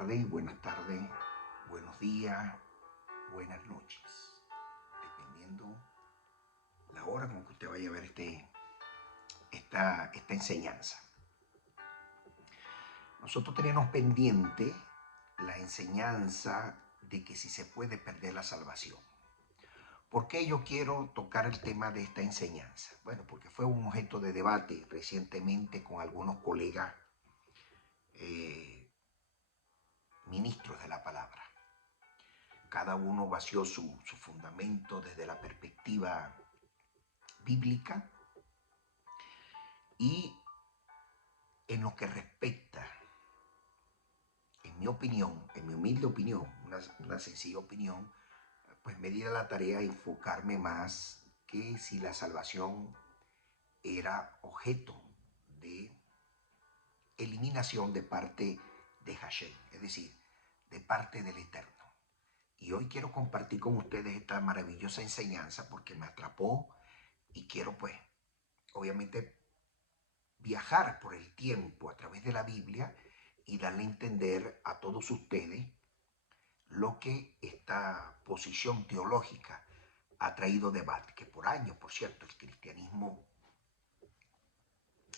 buenas tardes, buenos días, buenas noches, dependiendo la hora con que usted vaya a ver esta enseñanza. Nosotros teníamos pendiente la enseñanza de que si se puede perder la salvación. ¿Por qué yo quiero tocar el tema de esta enseñanza? Bueno, porque fue un objeto de debate recientemente con algunos colegas ministros de la palabra. Cada uno vació su fundamento desde la perspectiva bíblica y en lo que respecta, en mi opinión, en mi humilde opinión, una sencilla opinión, pues me di a la tarea de enfocarme más que si la salvación era objeto de eliminación de parte de Hashem, es decir, de parte del Eterno. Y hoy quiero compartir con ustedes esta maravillosa enseñanza porque me atrapó y quiero pues obviamente viajar por el tiempo a través de la Biblia y darle a entender a todos ustedes lo que esta posición teológica ha traído debate, que por años, por cierto, el cristianismo,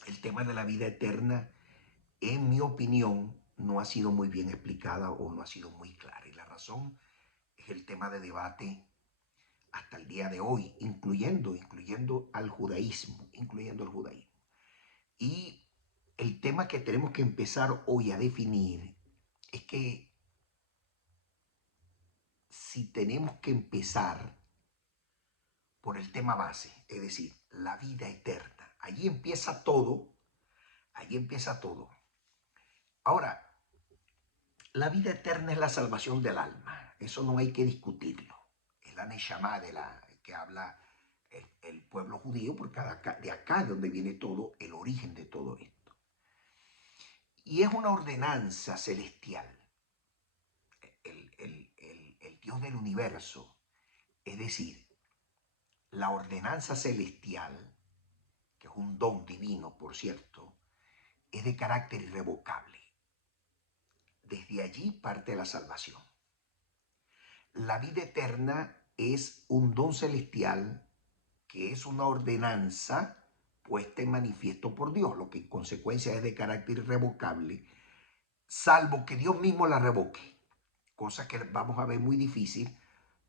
el tema de la vida eterna, en mi opinión, no ha sido muy bien explicada o no ha sido muy clara. Y la razón es el tema de debate hasta el día de hoy, incluyendo al judaísmo, Y el tema que tenemos que empezar hoy a definir es que si tenemos que empezar por el tema base, es decir, la vida eterna, allí empieza todo, Ahora, la vida eterna es la salvación del alma, eso no hay que discutirlo. Es la Neshama de la que habla el pueblo judío, porque de acá de donde viene todo, el origen de todo esto. Y es una ordenanza celestial. El Dios del universo, es decir, la ordenanza celestial, que es un don divino, por cierto, es de carácter irrevocable. Desde allí parte la salvación. La vida eterna es un don celestial que es una ordenanza puesta en manifiesto por Dios, lo que en consecuencia es de carácter irrevocable, salvo que Dios mismo la revoque, cosa que vamos a ver muy difícil,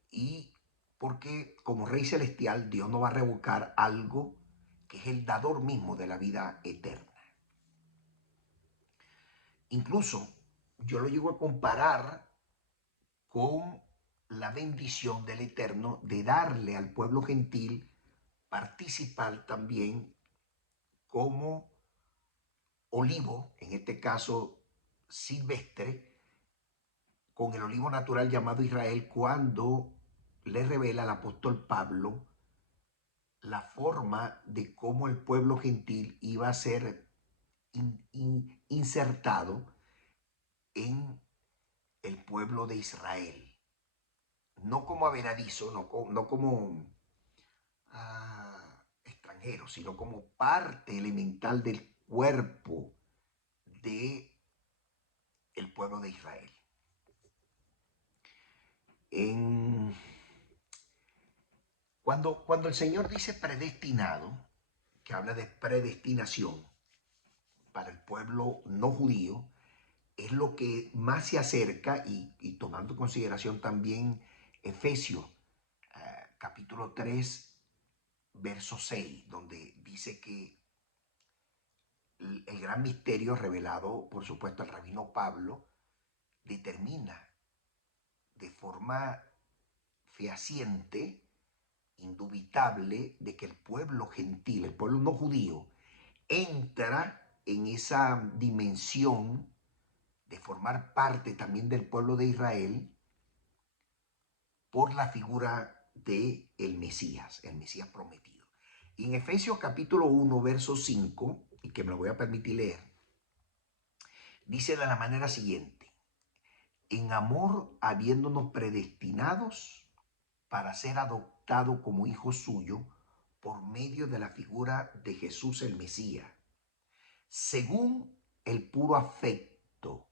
y porque como Rey Celestial Dios no va a revocar algo que es el dador mismo de la vida eterna. Incluso yo lo llego a comparar con la bendición del Eterno de darle al pueblo gentil participar también como olivo, en este caso silvestre, con el olivo natural llamado Israel, cuando le revela al apóstol Pablo la forma de cómo el pueblo gentil iba a ser insertado en el pueblo de Israel. No como avenadizo, no como extranjero, sino como parte elemental del cuerpo de el pueblo de Israel. Cuando el Señor dice predestinado, que habla de predestinación para el pueblo no judío, es lo que más se acerca, y tomando en consideración también Efesios capítulo 3, verso 6, donde dice que el gran misterio revelado, por supuesto, al rabino Pablo, determina de forma fehaciente, indubitable, de que el pueblo gentil, el pueblo no judío, entra en esa dimensión de formar parte también del pueblo de Israel por la figura de el Mesías prometido. Y en Efesios capítulo 1, verso 5, y que me lo voy a permitir leer, dice de la manera siguiente: en amor habiéndonos predestinados para ser adoptado como hijo suyo por medio de la figura de Jesús el Mesías, según el puro afecto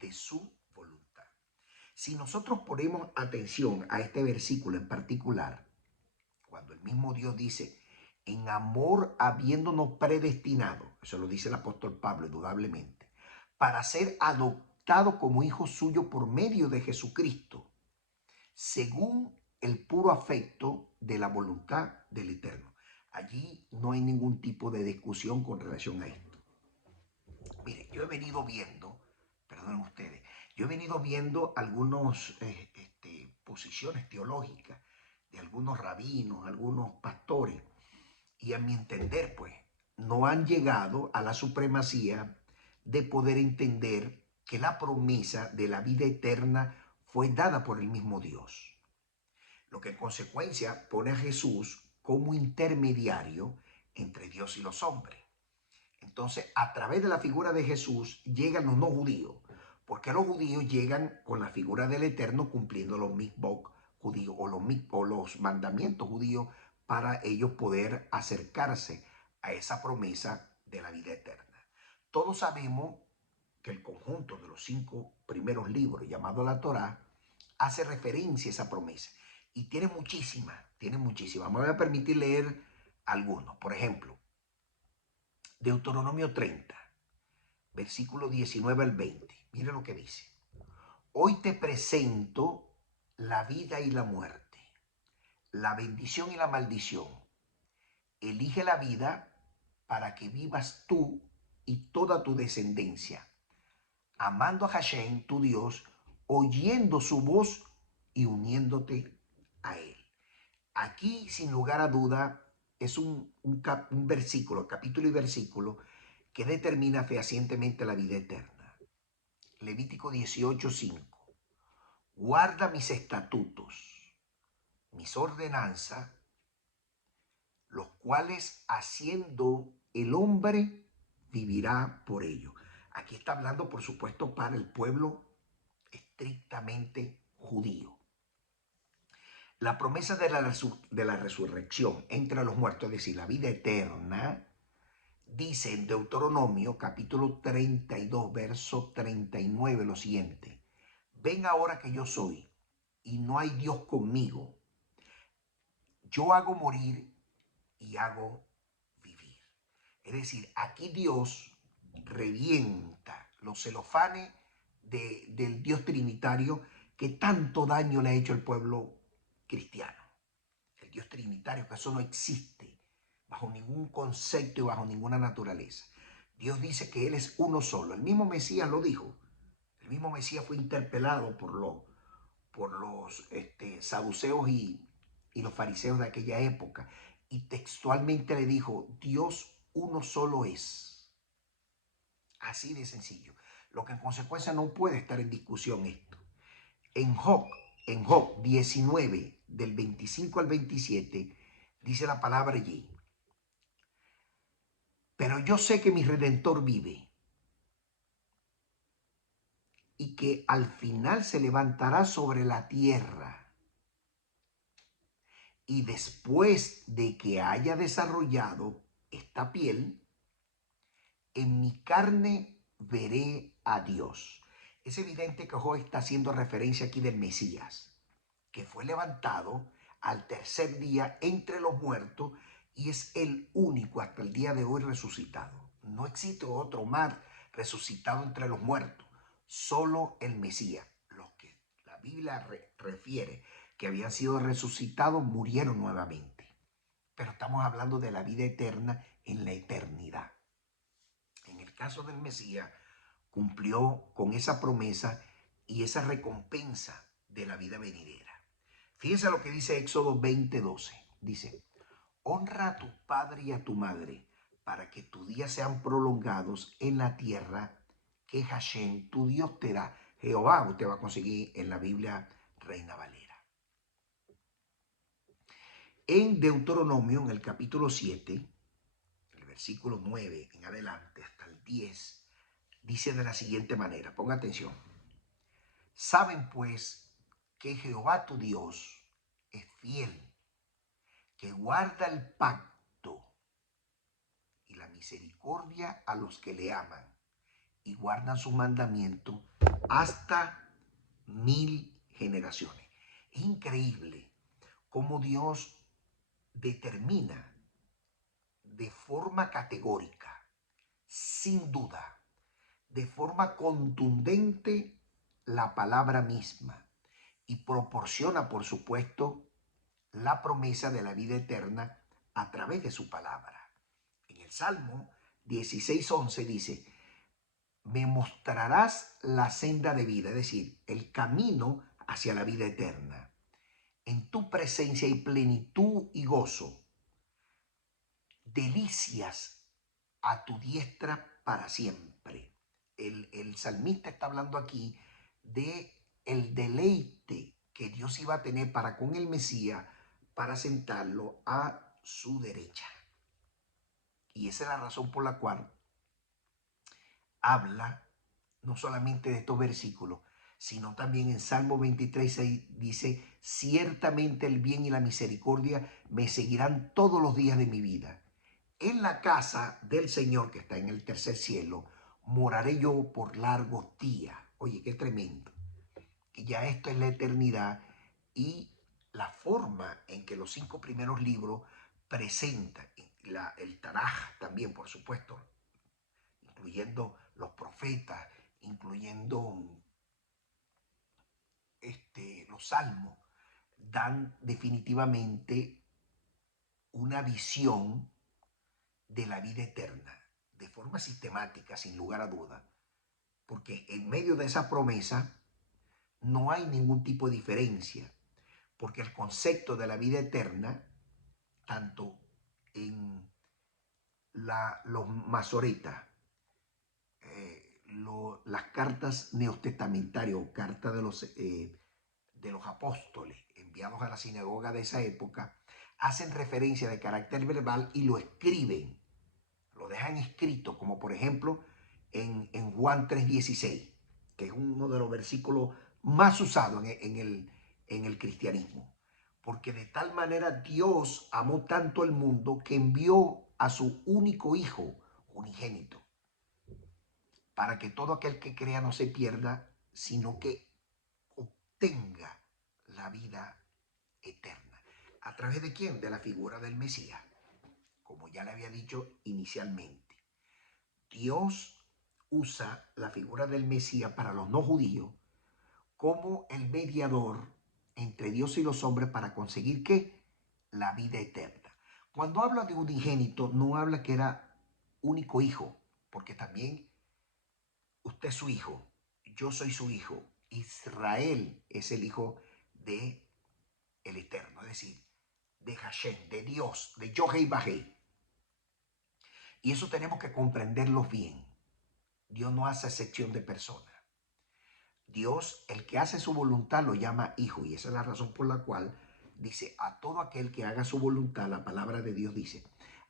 de su voluntad. Si nosotros ponemos atención a este versículo en particular, cuando el mismo Dios dice, en amor habiéndonos predestinado, eso lo dice el apóstol Pablo indudablemente, para ser adoptado como hijo suyo por medio de Jesucristo, según el puro afecto de la voluntad del Eterno. Allí no hay ningún tipo de discusión con relación a esto. Mire, yo he venido viendo, perdonen ustedes, yo he venido viendo algunas posiciones teológicas de algunos rabinos, algunos pastores, y a mi entender, pues, no han llegado a la supremacía de poder entender que la promesa de la vida eterna fue dada por el mismo Dios. Lo que en consecuencia pone a Jesús como intermediario entre Dios y los hombres. Entonces, a través de la figura de Jesús llegan los no judíos, porque los judíos llegan con la figura del Eterno cumpliendo los mitzvot judíos o los mandamientos judíos para ellos poder acercarse a esa promesa de la vida eterna. Todos sabemos que el conjunto de los 5 primeros libros, llamado la Torá, hace referencia a esa promesa. Y tiene muchísimas, tiene muchísimas. Me voy a permitir leer algunos. Por ejemplo, Deuteronomio 30, versículo 19 al 20. Mire lo que dice. Hoy te presento la vida y la muerte, la bendición y la maldición. Elige la vida para que vivas tú y toda tu descendencia, amando a Hashem, tu Dios, oyendo su voz y uniéndote a él. Aquí, sin lugar a duda, es un versículo, capítulo y versículo, que determina fehacientemente la vida eterna. Levítico 18:5. Guarda mis estatutos, mis ordenanzas, los cuales haciendo el hombre vivirá por ello. Aquí está hablando, por supuesto, para el pueblo estrictamente judío. La promesa de la resurrección entre los muertos, es decir, la vida eterna, dice en Deuteronomio capítulo 32, verso 39 lo siguiente. Ven ahora que yo soy y no hay Dios conmigo. Yo hago morir y hago vivir. Es decir, aquí Dios revienta los celofanes del Dios trinitario que tanto daño le ha hecho al pueblo cristiano. El Dios trinitario, que eso no existe bajo ningún concepto y bajo ninguna naturaleza. Dios dice que Él es uno solo. El mismo Mesías lo dijo. El mismo Mesías fue interpelado por los saduceos y los fariseos de aquella época. Y textualmente le dijo, Dios uno solo es. Así de sencillo. Lo que en consecuencia no puede estar en discusión esto. En Job 19, del 25 al 27, dice la palabra allí. Pero yo sé que mi Redentor vive y que al final se levantará sobre la tierra. Y después de que haya desarrollado esta piel, en mi carne veré a Dios. Es evidente que Job está haciendo referencia aquí del Mesías, que fue levantado al tercer día entre los muertos y es el único hasta el día de hoy resucitado. No existe otro más resucitado entre los muertos, solo el Mesías. Los que la Biblia refiere que habían sido resucitados murieron nuevamente. Pero estamos hablando de la vida eterna en la eternidad. En el caso del Mesías, cumplió con esa promesa y esa recompensa de la vida venidera. Fíjense lo que dice Éxodo 20:12. Dice, honra a tu padre y a tu madre para que tus días sean prolongados en la tierra que Hashem, tu Dios, te da. Jehová, usted va a conseguir en la Biblia Reina Valera. En Deuteronomio, en el capítulo 7, el versículo 9 en adelante hasta el 10, dice de la siguiente manera, ponga atención. Saben pues que Jehová tu Dios es fiel, que guarda el pacto y la misericordia a los que le aman y guardan sus mandamientos hasta 1000 generaciones. Es increíble cómo Dios determina de forma categórica, sin duda, de forma contundente la palabra misma y proporciona, por supuesto, la promesa de la vida eterna a través de su palabra. En el Salmo 16:11 dice, me mostrarás la senda de vida, es decir, el camino hacia la vida eterna. En tu presencia hay plenitud y gozo, delicias a tu diestra para siempre. El salmista está hablando aquí de el deleite que Dios iba a tener para con el Mesías para sentarlo a su derecha. Y esa es la razón por la cual habla no solamente de estos versículos, sino también en Salmo 23:6 dice, ciertamente el bien y la misericordia me seguirán todos los días de mi vida. En la casa del Señor que está en el tercer cielo, moraré yo por largos días. Oye, qué tremendo. Que ya esto es la eternidad y la forma en que los 5 primeros libros presentan el Tanaj también, por supuesto, incluyendo los profetas, incluyendo los salmos, dan definitivamente una visión de la vida eterna, de forma sistemática, sin lugar a duda, porque en medio de esa promesa no hay ningún tipo de diferencia, porque el concepto de la vida eterna, tanto en los masoretas, las cartas neotestamentarias o cartas de los apóstoles enviados a la sinagoga de esa época, hacen referencia de carácter verbal y lo escriben, lo dejan escrito, como por ejemplo en Juan 3:16, que es uno de los versículos más usados en el cristianismo. Porque de tal manera Dios amó tanto el mundo que envió a su único Hijo unigénito, para que todo aquel que crea no se pierda, sino que obtenga la vida eterna. ¿A través de quién? De la figura del Mesías, como ya le había dicho inicialmente. Dios usa la figura del Mesías para los no judíos como el mediador entre Dios y los hombres para conseguir ¿qué? La vida eterna. Cuando habla de unigénito, no habla que era único hijo, porque también usted es su hijo, yo soy su hijo, Israel es el hijo de el Eterno, es decir, de Hashem, de Dios, de Yohei Bajei. Y eso tenemos que comprenderlo bien. Dios no hace excepción de personas. Dios, el que hace su voluntad, lo llama hijo. Y esa es la razón por la cual dice, a todo aquel que haga su voluntad, la palabra de Dios dice,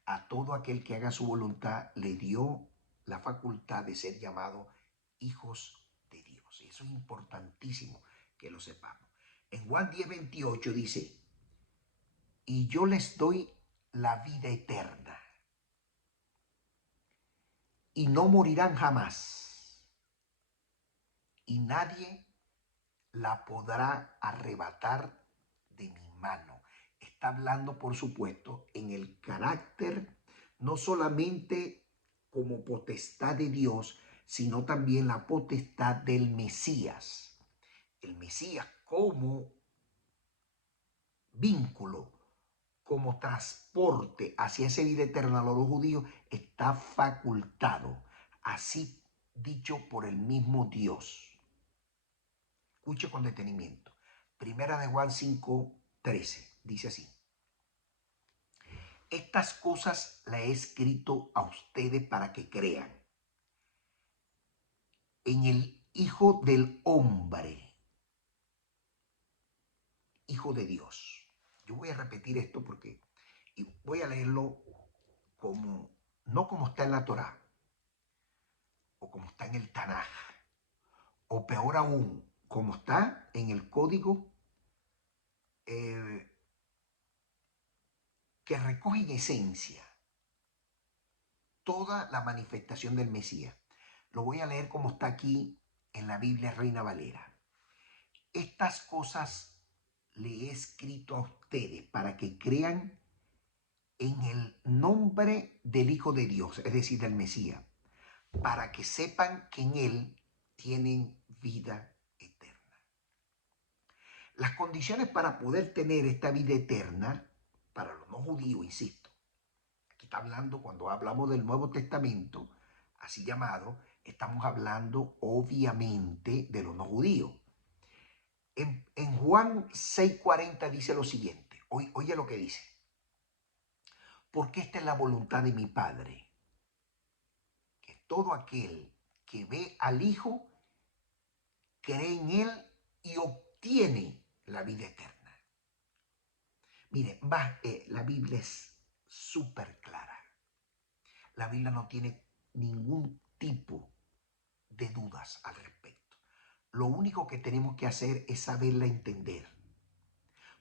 a todo aquel que haga su voluntad le dio la facultad de ser llamado hijos de Dios. Y eso es importantísimo que lo sepamos. En Juan 10:28 dice, y yo les doy la vida eterna y no morirán jamás y nadie la podrá arrebatar de mi mano. Está hablando, por supuesto, en el carácter, no solamente como potestad de Dios, sino también la potestad del Mesías. El Mesías como vínculo, como transporte hacia esa vida eterna a los judíos, está facultado, así dicho por el mismo Dios. Escuche con detenimiento. Primera de Juan 5:13 dice así. Estas cosas las he escrito a ustedes para que crean en el Hijo del Hombre, Hijo de Dios. Yo voy a repetir esto porque y voy a leerlo como, no como está en la Torá, o como está en el Tanaj, o peor aún, como está en el código eh, que recoge en esencia toda la manifestación del Mesías. Lo voy a leer como está aquí en la Biblia Reina Valera. Estas cosas le he escrito a ustedes para que crean en el nombre del Hijo de Dios, es decir, del Mesías, para que sepan que en Él tienen vida eterna. Las condiciones para poder tener esta vida eterna, para los no judíos, insisto, aquí está hablando, cuando hablamos del Nuevo Testamento, así llamado, estamos hablando obviamente de los no judíos. En Juan 6:40 dice lo siguiente, oye lo que dice, porque esta es la voluntad de mi Padre, que todo aquel que ve al Hijo cree en Él y obtiene la vida eterna. Mire, la Biblia es súper clara. La Biblia no tiene ningún tipo de dudas al respecto. Lo único que tenemos que hacer es saberla entender.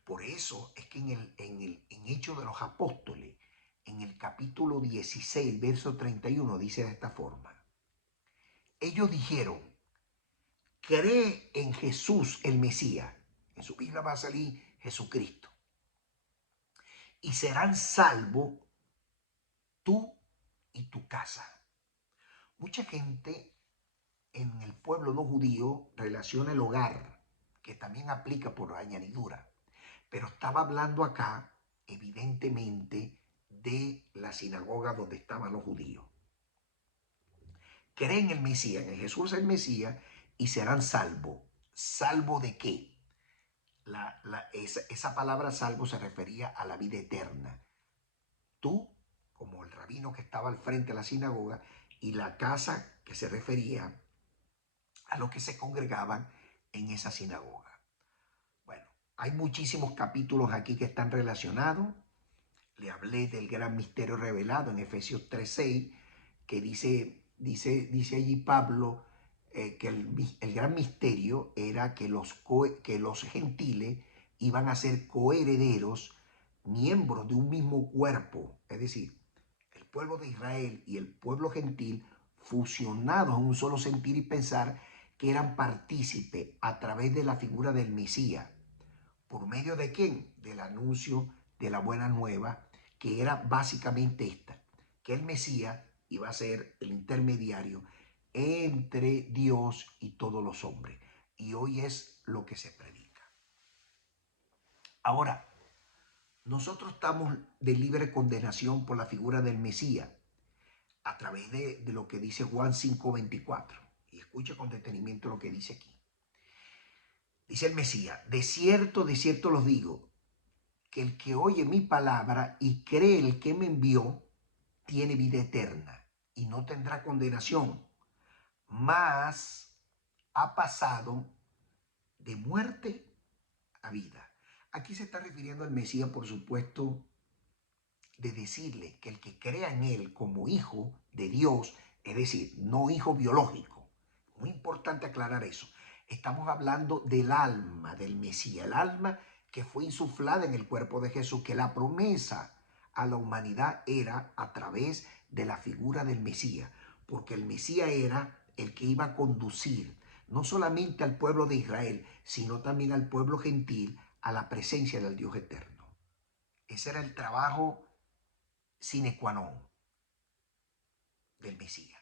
Por eso es que en Hechos de los Apóstoles, en el capítulo 16, verso 31, dice de esta forma. Ellos dijeron, cree en Jesús el Mesías. En su Biblia va a salir Jesucristo. Y serán salvos tú y tu casa. Mucha gente en el pueblo no judío relaciona el hogar, que también aplica por añadidura, pero estaba hablando acá, evidentemente, de la sinagoga donde estaban los judíos. Creen en el Mesías, en Jesús el Mesías, y serán salvos. ¿Salvo de qué? Esa palabra salvo se refería a la vida eterna. Tú, como el rabino que estaba al frente de la sinagoga, y la casa que se refería a los que se congregaban en esa sinagoga. Bueno, hay muchísimos capítulos aquí que están relacionados. Le hablé del gran misterio revelado en Efesios 3:6, que dice allí Pablo que el gran misterio era que los gentiles iban a ser coherederos, miembros de un mismo cuerpo, es decir, el pueblo de Israel y el pueblo gentil fusionados en un solo sentir y pensar, que eran partícipes a través de la figura del Mesías. ¿Por medio de quién? Del anuncio de la buena nueva, que era básicamente esta, que el Mesías iba a ser el intermediario entre Dios y todos los hombres. Y hoy es lo que se predica. Ahora, nosotros estamos de libre condenación por la figura del Mesías a través de lo que dice Juan 5:24. Y escucha con detenimiento lo que dice aquí. Dice el Mesías, de cierto los digo, que el que oye mi palabra y cree el que me envió, tiene vida eterna y no tendrá condenación, mas ha pasado de muerte a vida. Aquí se está refiriendo al Mesías, por supuesto, de decirle que el que crea en él como hijo de Dios, es decir, no hijo biológico, muy importante aclarar eso, estamos hablando del alma del Mesías, el alma que fue insuflada en el cuerpo de Jesús, que la promesa a la humanidad era a través de la figura del Mesías, porque el Mesías era el que iba a conducir no solamente al pueblo de Israel, sino también al pueblo gentil a la presencia del Dios eterno. Ese era el trabajo sine qua non del Mesías.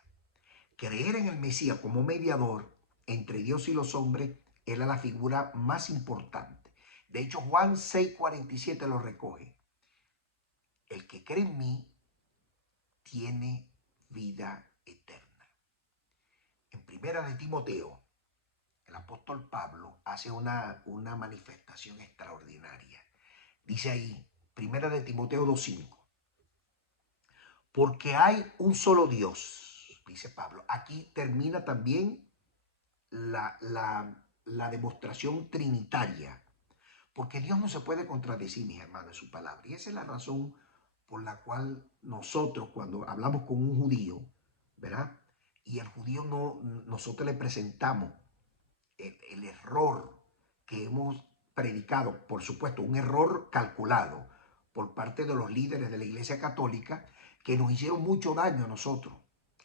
Creer en el Mesías como mediador entre Dios y los hombres era la figura más importante. De hecho, Juan 6:47 lo recoge. El que cree en mí tiene vida eterna. En primera de Timoteo, el apóstol Pablo hace una manifestación extraordinaria. Dice ahí, primera de Timoteo 2:5. Porque hay un solo Dios, dice Pablo. Aquí termina también la demostración trinitaria, porque Dios no se puede contradecir, mis hermanos, en su palabra. Y esa es la razón por la cual nosotros, cuando hablamos con un judío, ¿verdad? Y el judío nosotros le presentamos el error que hemos predicado, por supuesto, un error calculado por parte de los líderes de la Iglesia Católica, que nos hicieron mucho daño a nosotros,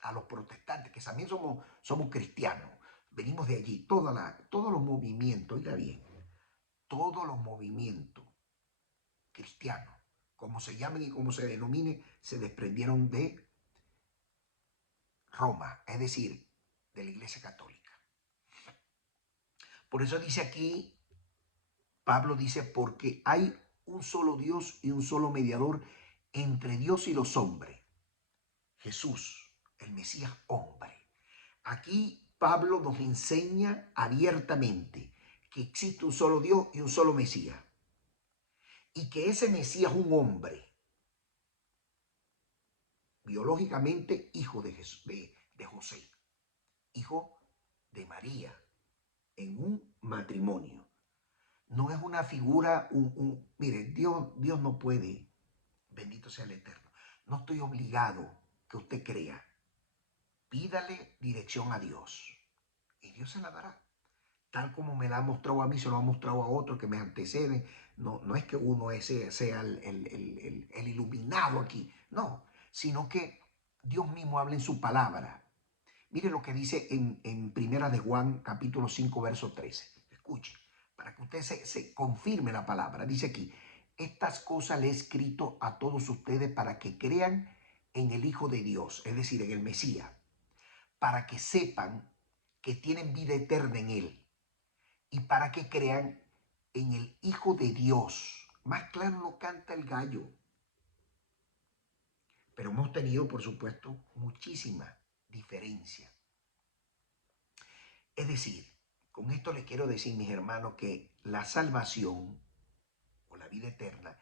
a los protestantes, que también somos cristianos, venimos de allí, todos los movimientos, oiga bien, todos los movimientos cristianos, como se llamen y como se denomine, se desprendieron de Roma, es decir, de la Iglesia Católica. Por eso dice aquí, Pablo dice, porque hay un solo Dios y un solo mediador entre Dios y los hombres, Jesús, el Mesías hombre. Aquí Pablo nos enseña abiertamente que existe un solo Dios y un solo Mesías, y que ese Mesías es un hombre, biológicamente hijo de, Jesús, de José, hijo de María, en un matrimonio. No es una figura, mire, Dios no puede, bendito sea el Eterno, no estoy obligado que usted crea. Pídale dirección a Dios y Dios se la dará. Tal como me la ha mostrado a mí, se lo ha mostrado a otros que me anteceden. No es que uno sea el iluminado aquí, no, sino que Dios mismo habla en su palabra. Mire lo que dice en Primera de Juan, capítulo 5, verso 13. Escuche, para que usted se confirme la palabra. Dice aquí, estas cosas le he escrito a todos ustedes para que crean en el Hijo de Dios, es decir, en el Mesías, para que sepan que tienen vida eterna en Él y para que crean en el Hijo de Dios. Más claro no canta el gallo. Pero hemos tenido, por supuesto, muchísima diferencia. Es decir, con esto les quiero decir, mis hermanos, que la salvación o la vida eterna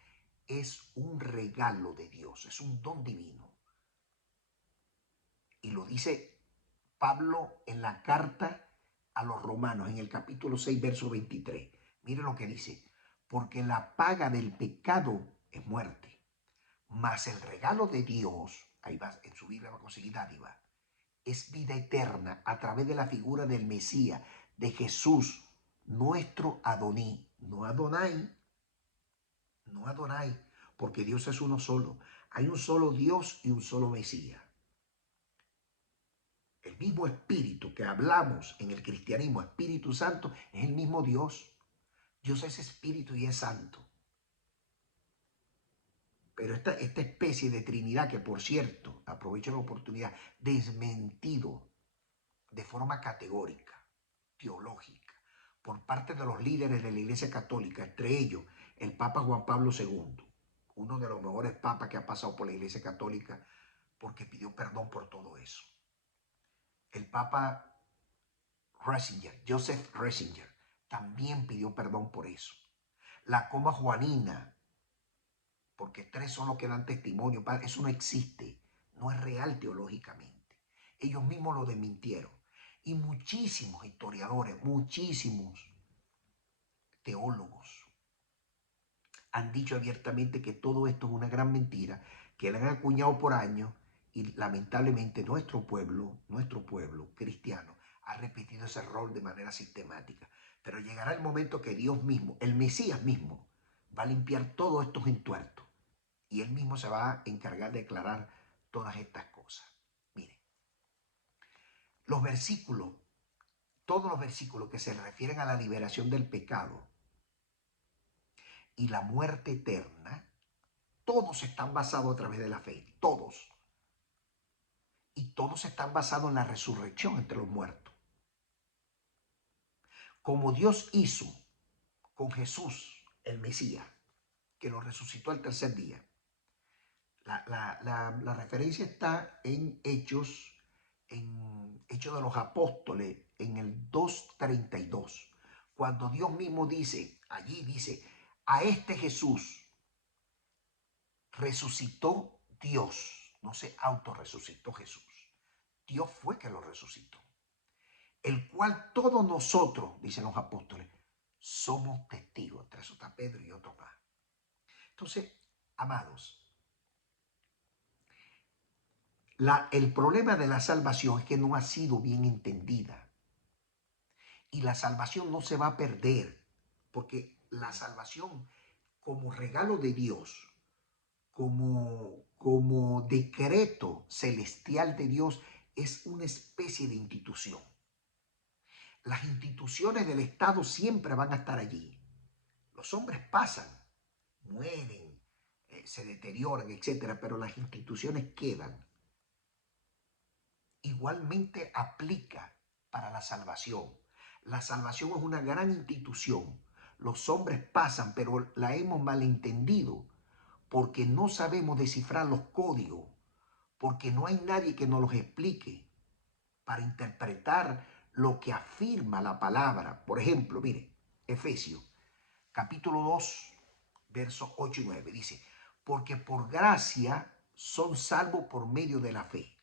es un regalo de Dios, es un don divino. Y lo dice Pablo en la carta a los romanos, en el capítulo 6, verso 23. Mire lo que dice, porque la paga del pecado es muerte, mas el regalo de Dios, ahí va, en su Biblia va a conseguir dádiva, es vida eterna a través de la figura del Mesías, de Jesús, nuestro Adoní, no Adonai, no Adonai, porque Dios es uno solo. Hay un solo Dios y un solo Mesías. El mismo Espíritu que hablamos en el cristianismo, Espíritu Santo, es el mismo Dios. Dios es Espíritu y es Santo. Pero esta especie de Trinidad, que por cierto, aprovecho la oportunidad, desmentido de forma categórica, teológica, por parte de los líderes de la Iglesia Católica, entre ellos el Papa Juan Pablo II, uno de los mejores papas que ha pasado por la Iglesia Católica, porque pidió perdón por todo eso. El Papa Ratzinger, Joseph Ratzinger, también pidió perdón por eso. La coma juanina, porque tres son los que dan testimonio, eso no existe, no es real teológicamente. Ellos mismos lo desmintieron. Y muchísimos historiadores, muchísimos teólogos han dicho abiertamente que todo esto es una gran mentira, que la han acuñado por años y lamentablemente nuestro pueblo cristiano, ha repetido ese rol de manera sistemática. Pero llegará el momento que Dios mismo, el Mesías mismo, va a limpiar todos estos entuertos y él mismo se va a encargar de aclarar todas estas cosas. Miren, los versículos, todos los versículos que se refieren a la liberación del pecado y la muerte eterna, todos están basados a través de la fe, todos. Y todos están basados en la resurrección entre los muertos. Como Dios hizo con Jesús, el Mesías, que lo resucitó al tercer día. La referencia está en Hechos de los Apóstoles, en el 2:32, cuando Dios mismo dice, allí dice, a este Jesús resucitó Dios, no se autorresucitó Jesús. Dios fue que lo resucitó, el cual todos nosotros, dicen los apóstoles, somos testigos. Entre eso está Pedro y otro más. Entonces, amados, el problema de la salvación es que no ha sido bien entendida. Y la salvación no se va a perder, porque la salvación como regalo de Dios, como decreto celestial de Dios, es una especie de institución. Las instituciones del Estado siempre van a estar allí. Los hombres pasan, mueren, se deterioran, etcétera, pero las instituciones quedan. Igualmente aplica para la salvación. La salvación es una gran institución. Los hombres pasan, pero la hemos malentendido porque no sabemos descifrar los códigos, porque no hay nadie que nos los explique para interpretar lo que afirma la palabra. Por ejemplo, mire, Efesios capítulo 2, versos 8 y 9, dice, porque por gracia son salvos por medio de la fe.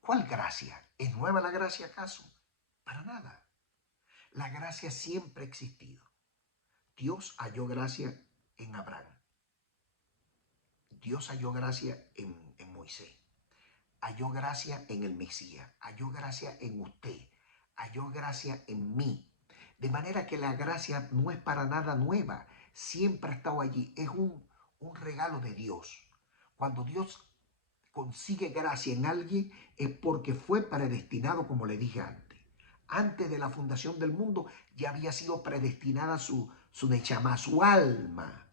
¿Cuál gracia? ¿Es nueva la gracia acaso? Para nada. La gracia siempre ha existido. Dios halló gracia en Abraham. Dios halló gracia en Moisés. Halló gracia en el Mesías. Halló gracia en usted. Halló gracia en mí. De manera que la gracia no es para nada nueva. Siempre ha estado allí. Es un regalo de Dios. Cuando Dios consigue gracia en alguien es porque fue predestinado, como le dije antes. Antes de la fundación del mundo ya había sido predestinada su neshama, su alma,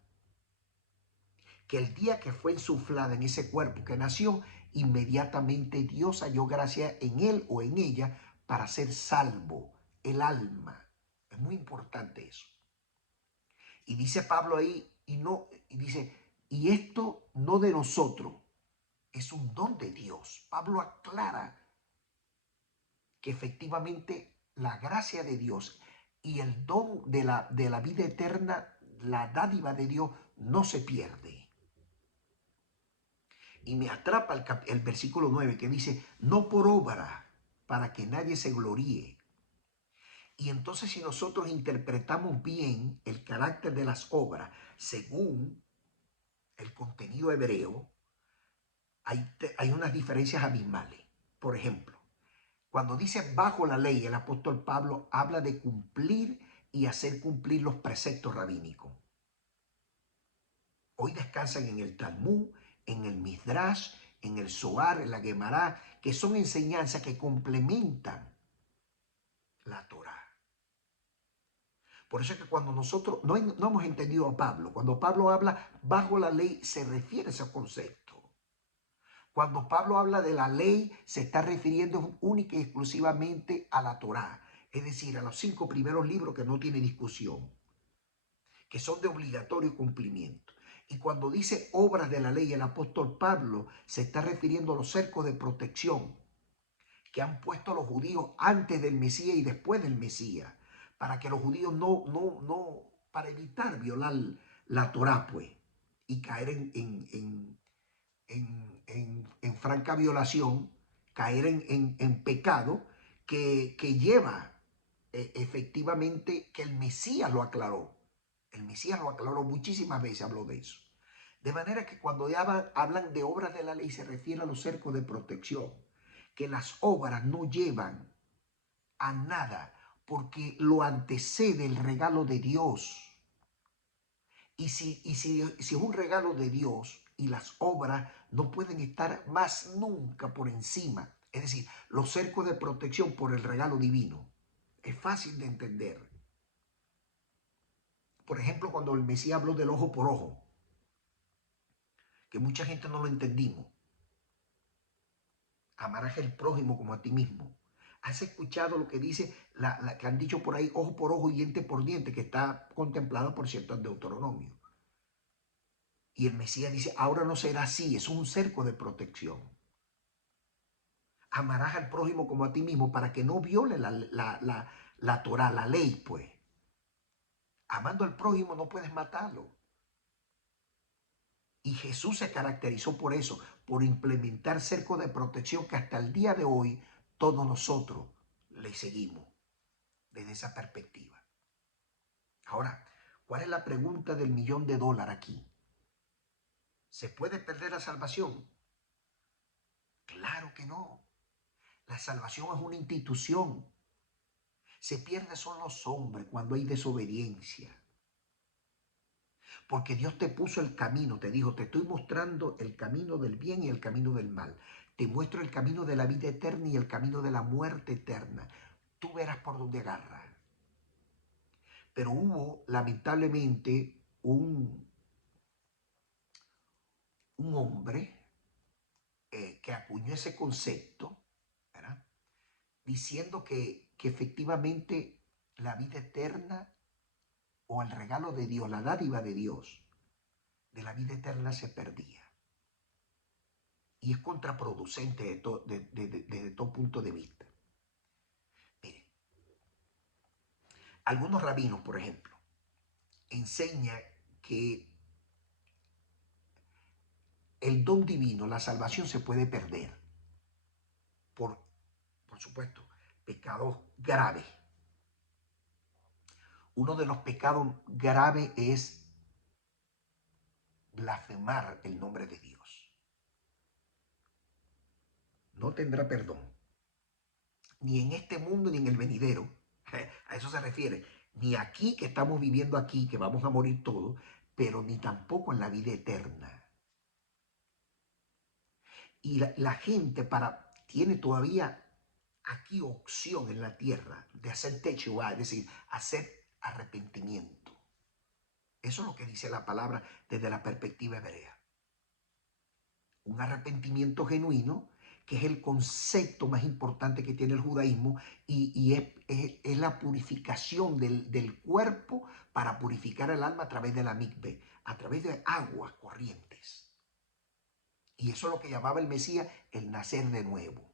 que el día que fue insuflada en ese cuerpo que nació, inmediatamente Dios halló gracia en él o en ella para ser salvo, el alma. Es muy importante eso. Y dice Pablo ahí, y dice, y esto no de nosotros, es un don de Dios. Pablo aclara que efectivamente la gracia de Dios y el don de la vida eterna, la dádiva de Dios, no se pierde. Y me atrapa el versículo 9 que dice, no por obra, para que nadie se gloríe. Y entonces si nosotros interpretamos bien el carácter de las obras según el contenido hebreo, hay unas diferencias abismales. Por ejemplo, cuando dice bajo la ley, el apóstol Pablo habla de cumplir y hacer cumplir los preceptos rabínicos. Hoy descansan en el Talmud, en el Midrash, en el Zohar, en la Gemara, que son enseñanzas que complementan la Torá. Por eso es que cuando nosotros no hemos entendido a Pablo, cuando Pablo habla bajo la ley, se refiere a ese concepto. Cuando Pablo habla de la ley, se está refiriendo única y exclusivamente a la Torá, es decir, a los 5 primeros libros que no tiene discusión, que son de obligatorio cumplimiento. Y cuando dice obras de la ley, el apóstol Pablo se está refiriendo a los cercos de protección que han puesto los judíos antes del Mesías y después del Mesías, para que los judíos para evitar violar la Torá, pues, y caer en franca violación, caer en pecado que lleva efectivamente que el Mesías lo aclaró. El Mesías lo aclaró muchísimas veces, habló de eso. De manera que cuando hablan de obras de la ley se refiere a los cercos de protección, que las obras no llevan a nada porque lo antecede el regalo de Dios. Y si es un regalo de Dios y las obras no pueden estar más nunca por encima, es decir, los cercos de protección por el regalo divino, es fácil de entender. Por ejemplo, cuando el Mesías habló del ojo por ojo, que mucha gente no lo entendimos. Amarás al prójimo como a ti mismo. ¿Has escuchado lo que dice, que han dicho por ahí, ojo por ojo y diente por diente, que está contemplado, por cierto, en Deuteronomio? Y el Mesías dice, ahora no será así, es un cerco de protección. Amarás al prójimo como a ti mismo para que no viole la Torah, la ley, pues. Amando al prójimo no puedes matarlo. Y Jesús se caracterizó por eso, por implementar cerco de protección que hasta el día de hoy todos nosotros le seguimos desde esa perspectiva. Ahora, ¿cuál es la pregunta del $1.000.000 aquí? ¿Se puede perder la salvación? Claro que no. La salvación es una institución. Se pierde son los hombres cuando hay desobediencia. Porque Dios te puso el camino, te dijo, te estoy mostrando el camino del bien y el camino del mal. te muestro el camino de la vida eterna y el camino de la muerte eterna. Tú verás por dónde agarras. Pero hubo, lamentablemente, un hombre que acuñó ese concepto, ¿verdad? Diciendo que efectivamente la vida eterna o el regalo de Dios, la dádiva de Dios, de la vida eterna se perdía. Y es contraproducente desde todo punto de vista. Miren, algunos rabinos, por ejemplo, enseñan que el don divino, la salvación, se puede perder por supuesto, pecados graves. Uno de los pecados graves es blasfemar el nombre de Dios. No tendrá perdón, ni en este mundo ni en el venidero. A eso se refiere. Ni aquí, que estamos viviendo aquí, que vamos a morir todos, pero ni tampoco en la vida eterna. Y la gente tiene todavía aquí opción en la tierra de hacer techuá, es decir, hacer arrepentimiento. Eso es lo que dice la palabra desde la perspectiva hebrea. Un arrepentimiento genuino, que es el concepto más importante que tiene el judaísmo, y es la purificación del cuerpo para purificar el alma a través de la mikve, a través de aguas corrientes. Y eso es lo que llamaba el Mesías el nacer de nuevo.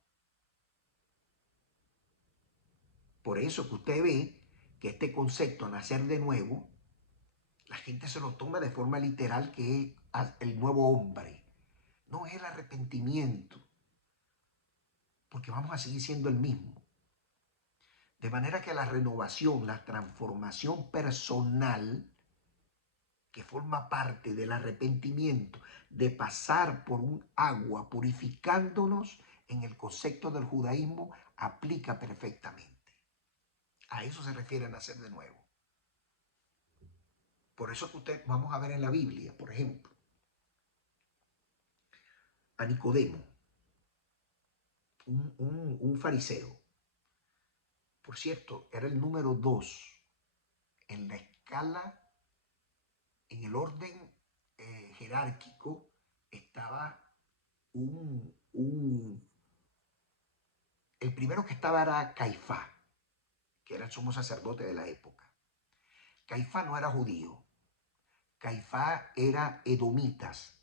Por eso que usted ve que este concepto, nacer de nuevo, la gente se lo toma de forma literal, que es el nuevo hombre. No es el arrepentimiento, porque vamos a seguir siendo el mismo. De manera que la renovación, la transformación personal, que forma parte del arrepentimiento, de pasar por un agua purificándonos, en el concepto del judaísmo aplica perfectamente. A eso se refiere a nacer de nuevo. Por eso que vamos a ver en la Biblia, por ejemplo, a Nicodemo, un fariseo. Por cierto, era el número 2 en la escala, en el orden jerárquico. Estaba el primero que estaba era Caifás, que era el sumo sacerdote de la época. Caifás no era judío. Caifás era edomitas,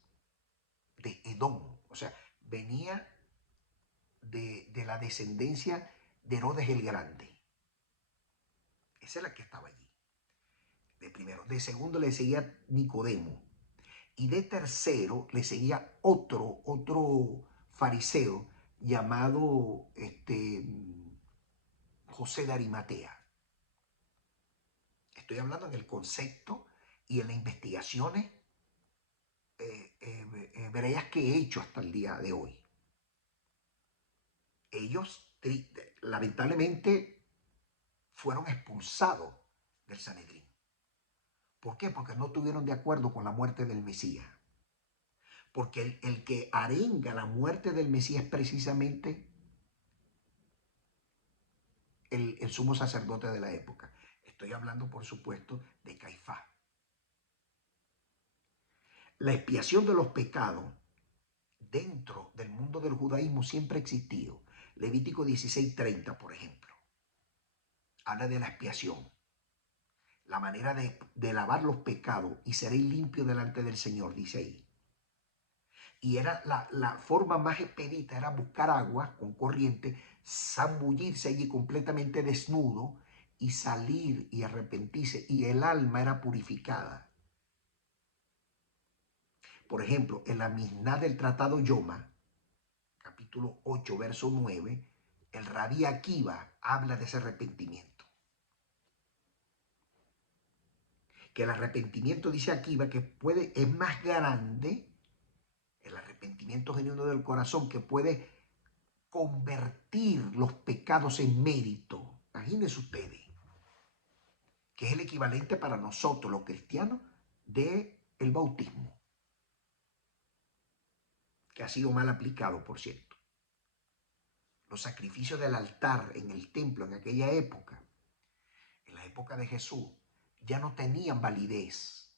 de Edom. O sea, venía de la descendencia de Herodes el Grande. Esa es la que estaba allí. De primero. De segundo le seguía Nicodemo. Y de tercero le seguía otro fariseo llamado José de Arimatea. Estoy hablando en el concepto y en las investigaciones hebreas que he hecho hasta el día de hoy. Ellos lamentablemente fueron expulsados del Sanedrín. ¿Por qué? Porque no estuvieron de acuerdo con la muerte del Mesías. Porque el que arenga la muerte del Mesías es precisamente el sumo sacerdote de la época. Estoy hablando, por supuesto, de Caifás. La expiación de los pecados dentro del mundo del judaísmo siempre ha existido. Levítico 16:30, por ejemplo, habla de la expiación. La manera de lavar los pecados, y seréis limpios delante del Señor, dice ahí. Y era la forma más expedita, era buscar agua con corriente, zambullirse allí completamente desnudo y salir y arrepentirse, y el alma era purificada. Por ejemplo, en la Misná del Tratado Yoma, capítulo 8, verso 9, el Rabí Akiva habla de ese arrepentimiento. Que el arrepentimiento, dice Akiva, que es más grande, el arrepentimiento genuino del corazón, que puede convertir los pecados en mérito. Imagínense ustedes, que es el equivalente para nosotros, los cristianos, del bautismo, que ha sido mal aplicado, por cierto. los sacrificios del altar en el templo en aquella época, en la época de Jesús, ya no tenían validez,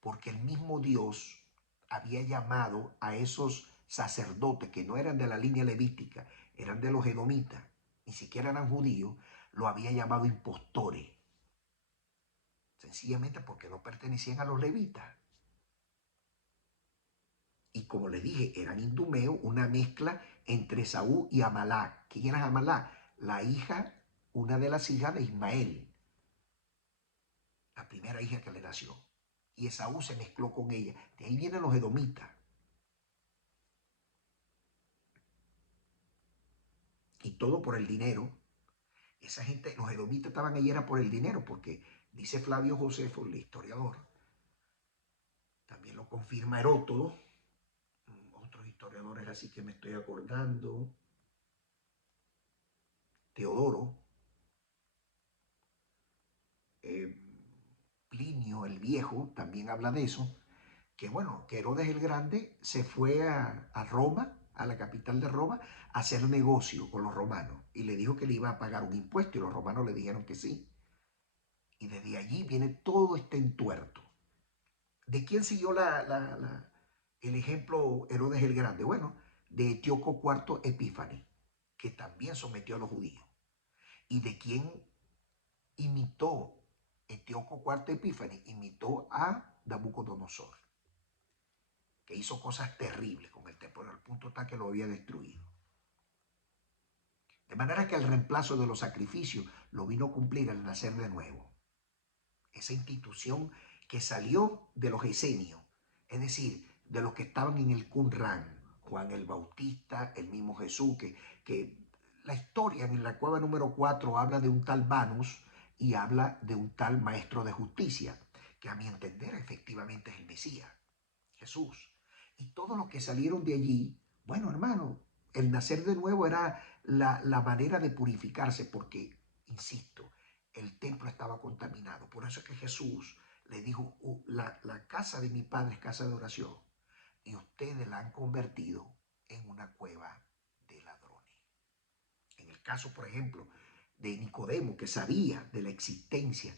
porque el mismo Dios había llamado a esos sacerdotes que no eran de la línea levítica, eran de los edomitas, ni siquiera eran judíos, lo había llamado impostores, sencillamente porque no pertenecían a los levitas. Y como les dije, eran idumeos, una mezcla entre Esaú y Amalá. ¿Quién era Amalá? La hija, una de las hijas de Ismael, la primera hija que le nació. Y Esaú se mezcló con ella. De ahí vienen los edomitas. Y todo por el dinero. Esa gente, los edomitas estaban allí era por el dinero, porque dice Flavio Josefo, el historiador, también lo confirma Heródoto, otros historiadores así que me estoy acordando, Teodoro, eh, Plinio el Viejo también habla de eso, que bueno, que Herodes el Grande se fue a Roma, a la capital de Roma, a hacer negocio con los romanos y le dijo que le iba a pagar un impuesto y los romanos le dijeron que sí. Y desde allí viene todo este entuerto. ¿De quién siguió el ejemplo Herodes el Grande? Bueno, de Etíoco IV Epífanes, que también sometió a los judíos. ¿Y de quién imitó Etíoco IV Epífanes? Imitó a Nabucodonosor, que hizo cosas terribles con el templo, al punto tal que lo había destruido. De manera que el reemplazo de los sacrificios lo vino a cumplir al nacer de nuevo. Esa institución que salió de los esenios, es decir, de los que estaban en el Qumran, Juan el Bautista, el mismo Jesús, que la historia en la cueva número 4 habla de un tal Vanus y habla de un tal maestro de justicia, que a mi entender efectivamente es el Mesías, Jesús. Y todos los que salieron de allí, bueno hermano, el nacer de nuevo era la manera de purificarse, porque, insisto, el templo estaba contaminado. Por eso es que Jesús le dijo, la casa de mi padre es casa de oración y ustedes la han convertido en una cueva de ladrones. En el caso, por ejemplo, de Nicodemo, que sabía de la existencia,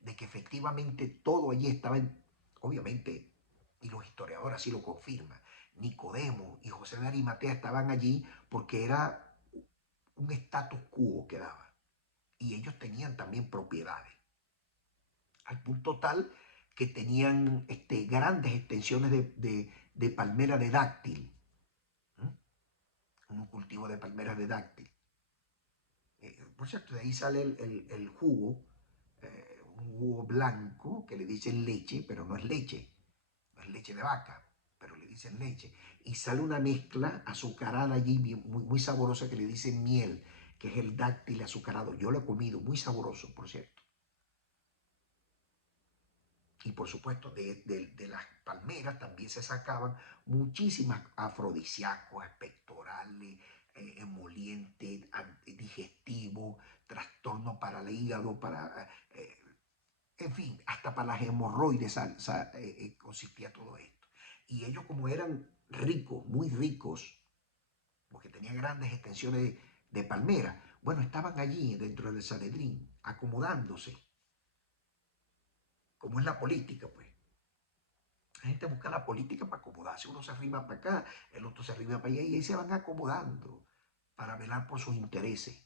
de que efectivamente todo allí estaba, obviamente, y los historiadores así lo confirman, Nicodemo y José de Arimatea estaban allí porque era un status quo que daba. Y ellos tenían también propiedades, al punto tal que tenían grandes extensiones de palmera de dáctil, ¿eh? Un cultivo de palmeras de dáctil. Por cierto, de ahí sale el jugo, un jugo blanco que le dicen leche, pero no es leche, no es leche de vaca, pero le dicen leche. Y sale una mezcla azucarada allí, muy, muy saborosa, que le dicen miel, que es el dáctil azucarado. Yo lo he comido, muy sabroso, por cierto. Y por supuesto, de las palmeras también se sacaban muchísimas afrodisíacos, pectorales, emolientes, digestivos, trastorno para el hígado, en fin, hasta para las hemorroides consistía todo esto. Y ellos, como eran ricos, muy ricos, porque tenían grandes extensiones de palmeras, bueno, estaban allí dentro del Sanedrín, acomodándose, como es la política, pues. La gente busca la política para acomodarse. Uno se arriba para acá, el otro se arriba para allá y ahí se van acomodando para velar por sus intereses.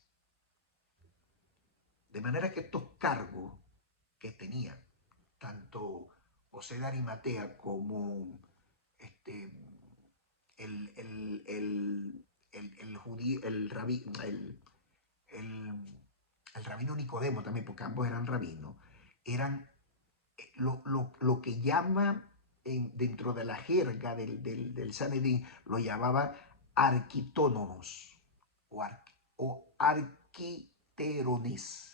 De manera que estos cargos que tenían tanto José de Arimatea como el, el, el, el judío, el rabino Nicodemo también, porque ambos eran rabinos, eran lo que llama dentro de la jerga del Sanedrín, lo llamaba arquitónomos o arquiterones.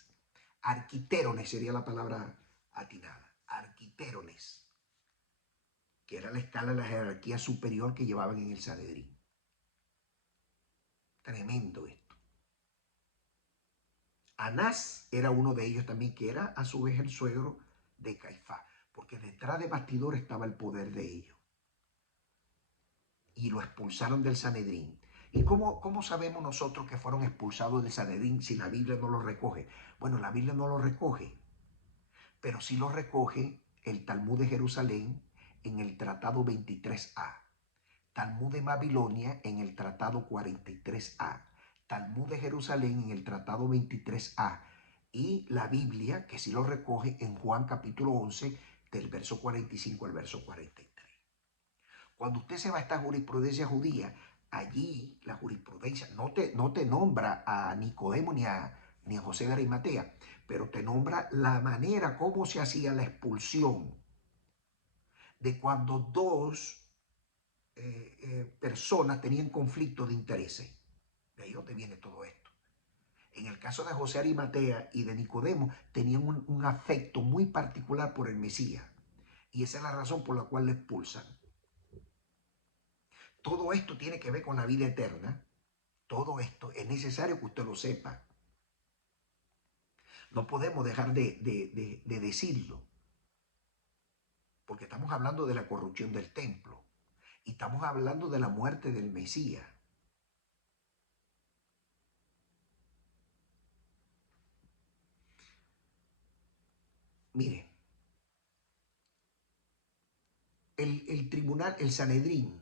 Arquiterones sería la palabra atinada. Arquiterones, que era la escala de la jerarquía superior que llevaban en el Sanedrín. Tremendo esto. Anás era uno de ellos también, que era a su vez el suegro de Caifás, porque detrás de bastidores estaba el poder de ellos. Y lo expulsaron del Sanedrín. ¿Y cómo sabemos nosotros que fueron expulsados del Sanedrín si la Biblia no lo recoge? Bueno, la Biblia no lo recoge, pero sí lo recoge el Talmud de Jerusalén en el Tratado 23a, Talmud de Babilonia en el Tratado 43a, Talmud de Jerusalén en el Tratado 23a y la Biblia, que sí lo recoge en Juan capítulo 11, del verso 45 al verso 43. Cuando usted se va a esta jurisprudencia judía, allí la jurisprudencia no te nombra a Nicodemo ni a José de Arimatea, pero te nombra la manera como se hacía la expulsión de cuando dos personas tenían conflicto de intereses. De ahí donde viene todo esto. En el caso de José Arimatea y de Nicodemo, tenían un afecto muy particular por el Mesías. Y esa es la razón por la cual le expulsan. Todo esto tiene que ver con la vida eterna. Todo esto es necesario que usted lo sepa. No podemos dejar de decirlo, porque estamos hablando de la corrupción del templo y estamos hablando de la muerte del Mesías. Mire, el tribunal, el Sanedrín,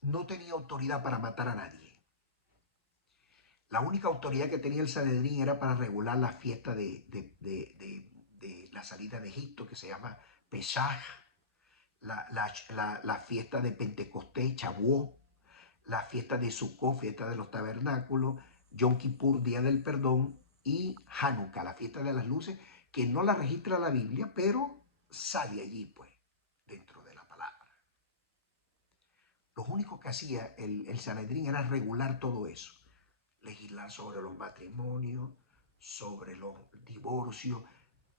no tenía autoridad para matar a nadie. La única autoridad que tenía el Sanedrín era para regular la fiesta de la salida de Egipto, que se llama Pesaj, la fiesta de Pentecostés, Shavuot, la fiesta de Sukkot, fiesta de los tabernáculos, Yom Kippur, Día del Perdón, y Hanukkah, la fiesta de las luces, que no la registra la Biblia, pero sale allí, pues, dentro de la palabra. Lo único que hacía el Sanedrín era regular todo eso, legislar sobre los matrimonios, sobre los divorcios,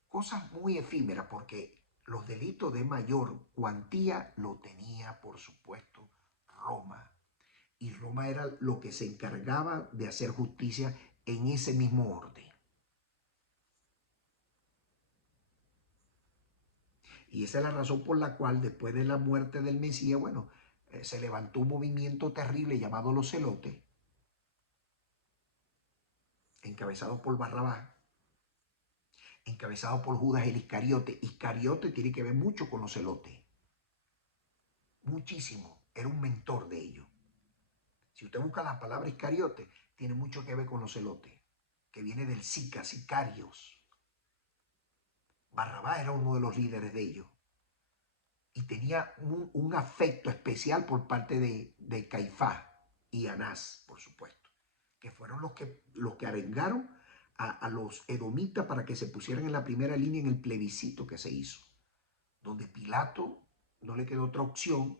cosas muy efímeras, porque los delitos de mayor cuantía lo tenía, por supuesto, Roma. Y Roma era lo que se encargaba de hacer justicia en ese mismo orden. Y esa es la razón por la cual después de la muerte del Mesías, bueno, se levantó un movimiento terrible llamado los Celotes, encabezado por Barrabás, encabezado por Judas el Iscariote. Iscariote tiene que ver mucho con los Celotes, muchísimo, era un mentor de ellos. Si usted busca la palabra Iscariote, tiene mucho que ver con los Celotes, que viene del Sica, sicarios. Barrabás era uno de los líderes de ellos. Y tenía un afecto especial por parte de Caifás y Anás, por supuesto, que fueron los que arengaron a los edomitas para que se pusieran en la primera línea en el plebiscito que se hizo, donde Pilato no le quedó otra opción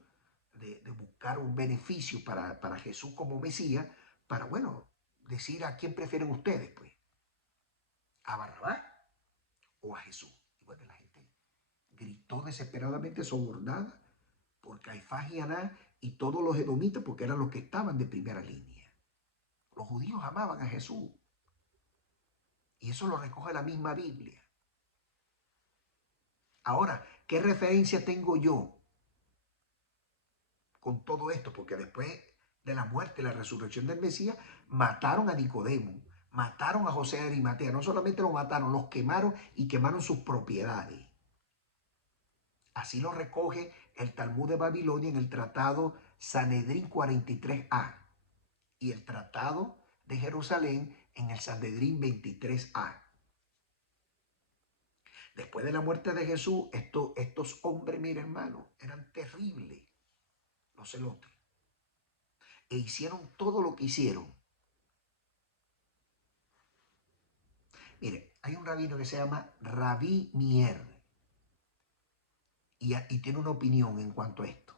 de buscar un beneficio para Jesús como Mesías, para, bueno, decir a quién prefieren ustedes, pues, a Barrabás o a Jesús. Y bueno, la gente gritó desesperadamente sobornada por Caifás y Anás y todos los edomitas, porque eran los que estaban de primera línea. Los judíos amaban a Jesús y eso lo recoge la misma Biblia. Ahora, ¿qué referencia tengo yo con todo esto? Porque después de la muerte y la resurrección del Mesías, mataron a Nicodemo, mataron a José de Arimatea. No solamente lo mataron, los quemaron y quemaron sus propiedades. Así lo recoge el Talmud de Babilonia en el Tratado Sanedrín 43a y el Tratado de Jerusalén en el Sanedrín 23a. Después de la muerte de Jesús, estos hombres, mira hermano, eran terribles, los celotes, e hicieron todo lo que hicieron. Mire, hay un rabino que se llama Rabí Mier y tiene una opinión en cuanto a esto.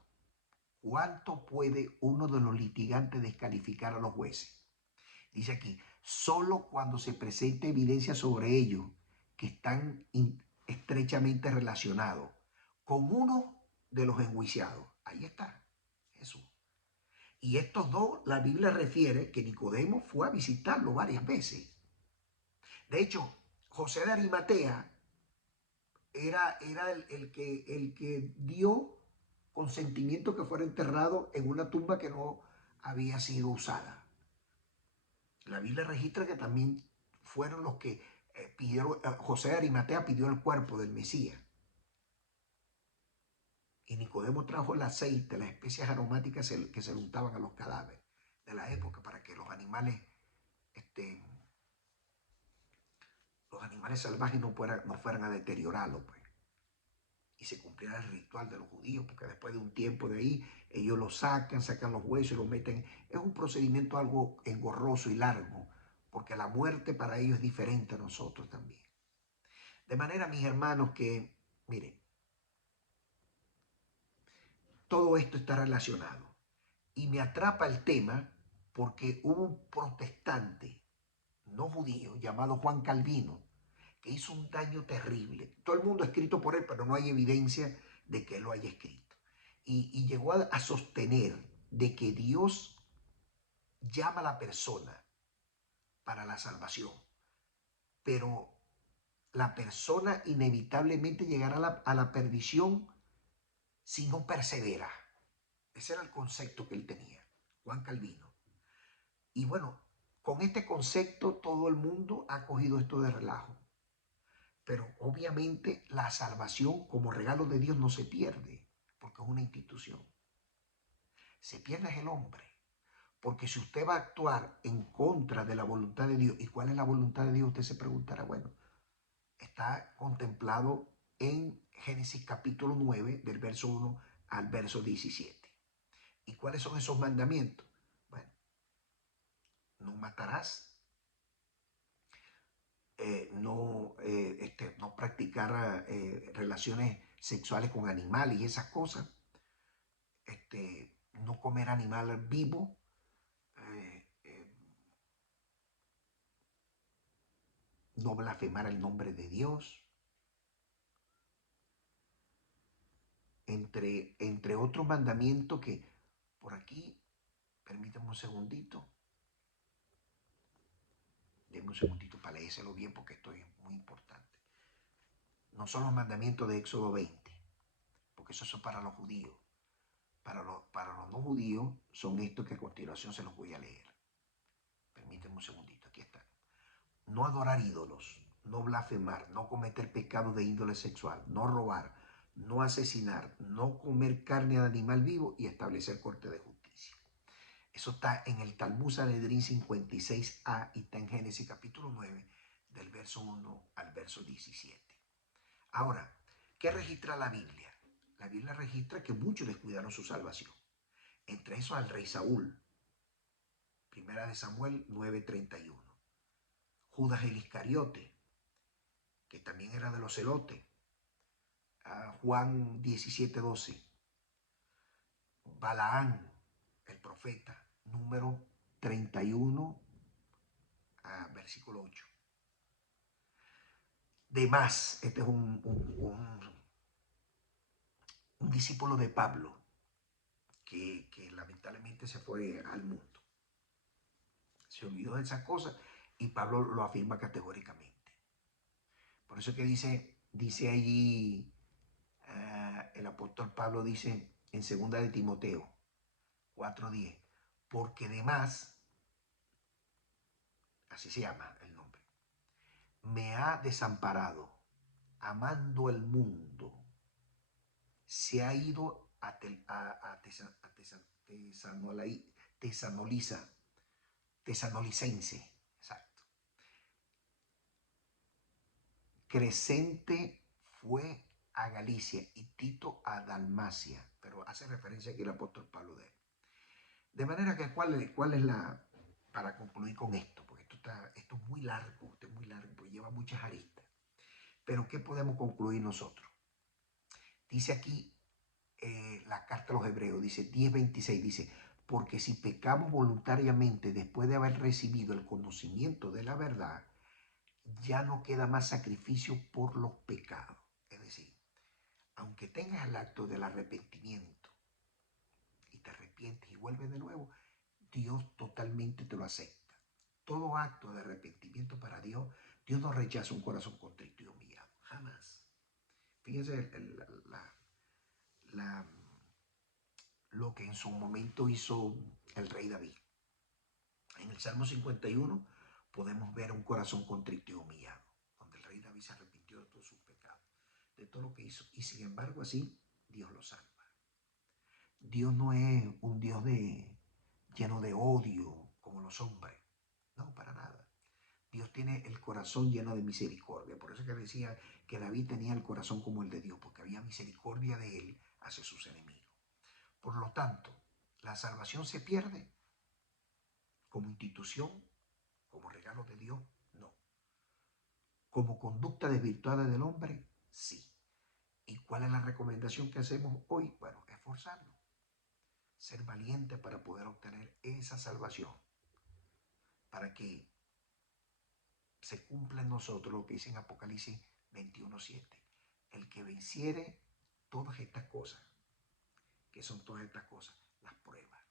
¿Cuánto puede uno de los litigantes descalificar a los jueces? Dice aquí, solo cuando se presente evidencia sobre ellos que están estrechamente relacionados con uno de los enjuiciados. Ahí está, Jesús. Y estos dos, la Biblia refiere que Nicodemo fue a visitarlo varias veces. De hecho, José de Arimatea era el que dio consentimiento que fuera enterrado en una tumba que no había sido usada. La Biblia registra que también fueron los que pidieron, José de Arimatea pidió el cuerpo del Mesías. Y Nicodemo trajo el aceite, las especias aromáticas que se le untaban a los cadáveres de la época para que este, los animales salvajes no fueran a deteriorarlo, pues. Y se cumpliera el ritual de los judíos, porque después de un tiempo de ahí, ellos lo sacan los huesos y lo meten. Es un procedimiento algo engorroso y largo, porque la muerte para ellos es diferente a nosotros también. De manera, mis hermanos, que, miren, todo esto está relacionado. Y me atrapa el tema porque hubo un protestante no judío llamado Juan Calvino que hizo un daño terrible. Todo el mundo ha escrito por él, pero no hay evidencia de que él lo haya escrito. Y llegó a sostener de que Dios llama a la persona para la salvación, pero la persona inevitablemente llegará a la perdición si no persevera. Ese era el concepto que él tenía, Juan Calvino. Y bueno, con este concepto todo el mundo ha cogido esto de relajo. Pero obviamente la salvación como regalo de Dios no se pierde, porque es una institución. Se pierde es el hombre. Porque si usted va a actuar en contra de la voluntad de Dios, ¿y cuál es la voluntad de Dios? Usted se preguntará, bueno, está contemplado en Génesis capítulo 9, del verso 1 al verso 17. ¿Y cuáles son esos mandamientos? Bueno, no matarás, no practicar relaciones sexuales con animales y esas cosas, no comer animal vivo, no blasfemar el nombre de Dios, entre otros mandamientos que por aquí, permítanme un segundito, denme un segundito para leérselo bien porque esto es muy importante. No son los mandamientos de Éxodo 20, porque eso es para los judíos. Para los no judíos son estos que a continuación se los voy a leer. Permítanme un segundito, aquí está. No adorar ídolos, no blasfemar, no cometer pecado de índole sexual, no robar, no asesinar, no comer carne de animal vivo y establecer corte de justicia. Eso está en el Talmud Sanedrín 56a y está en Génesis capítulo 9, del verso 1 al verso 17. Ahora, ¿qué registra la Biblia? La Biblia registra que muchos descuidaron su salvación. Entre esos al rey Saúl. Primera de Samuel 9:31. Judas el Iscariote, que también era de los celotes. Juan 17:12. Balaán, el profeta, número 31, versículo 8. Demás, este es un discípulo de Pablo que lamentablemente se fue al mundo. Se olvidó de esas cosas y Pablo lo afirma categóricamente. Por eso que dice allí, el apóstol Pablo dice en 2 de Timoteo 4:10, porque demás, así se llama el nombre, me ha desamparado, amando el mundo, se ha ido a Tesanolicense, exacto. Crescente fue a Galicia y Tito a Dalmacia, pero hace referencia aquí el apóstol Pablo de él. De manera que, ¿cuál es la, para concluir con esto? Porque esto es muy largo, pues lleva muchas aristas. Pero ¿qué podemos concluir nosotros? Dice aquí la carta a los Hebreos, dice 10:26, dice, porque si pecamos voluntariamente después de haber recibido el conocimiento de la verdad, ya no queda más sacrificio por los pecados. Es decir, aunque tengas el acto del arrepentimiento y te arrepientes y vuelves de nuevo, Dios totalmente te lo acepta. Todo acto de arrepentimiento para Dios, Dios no rechaza un corazón contrito y humillado, jamás. Fíjense lo que en su momento hizo el rey David. En el Salmo 51 podemos ver un corazón contrito y humillado, donde el rey David se arrepintió de todos sus pecados, de todo lo que hizo. Y sin embargo así, Dios lo salva. Dios no es un Dios lleno de odio como los hombres. No, para nada. Dios tiene el corazón lleno de misericordia. Por eso es que decía que David tenía el corazón como el de Dios, porque había misericordia de él hacia sus enemigos. Por lo tanto, la salvación se pierde como institución, como regalo de Dios, no. Como conducta desvirtuada del hombre, sí. ¿Y cuál es la recomendación que hacemos hoy? Bueno, esforzarnos, ser valiente para poder obtener esa salvación, para que se cumpla en nosotros lo que dice en Apocalipsis 21:7. El que venciere todas estas cosas, que son todas estas cosas, las pruebas.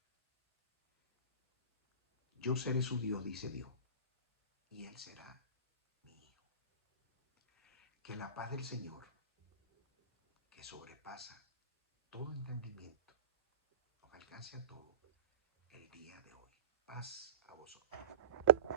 Yo seré su Dios, dice Dios, y él será mi hijo. Que la paz del Señor, que sobrepasa todo entendimiento, nos alcance a todos el día de hoy. Paz a vosotros.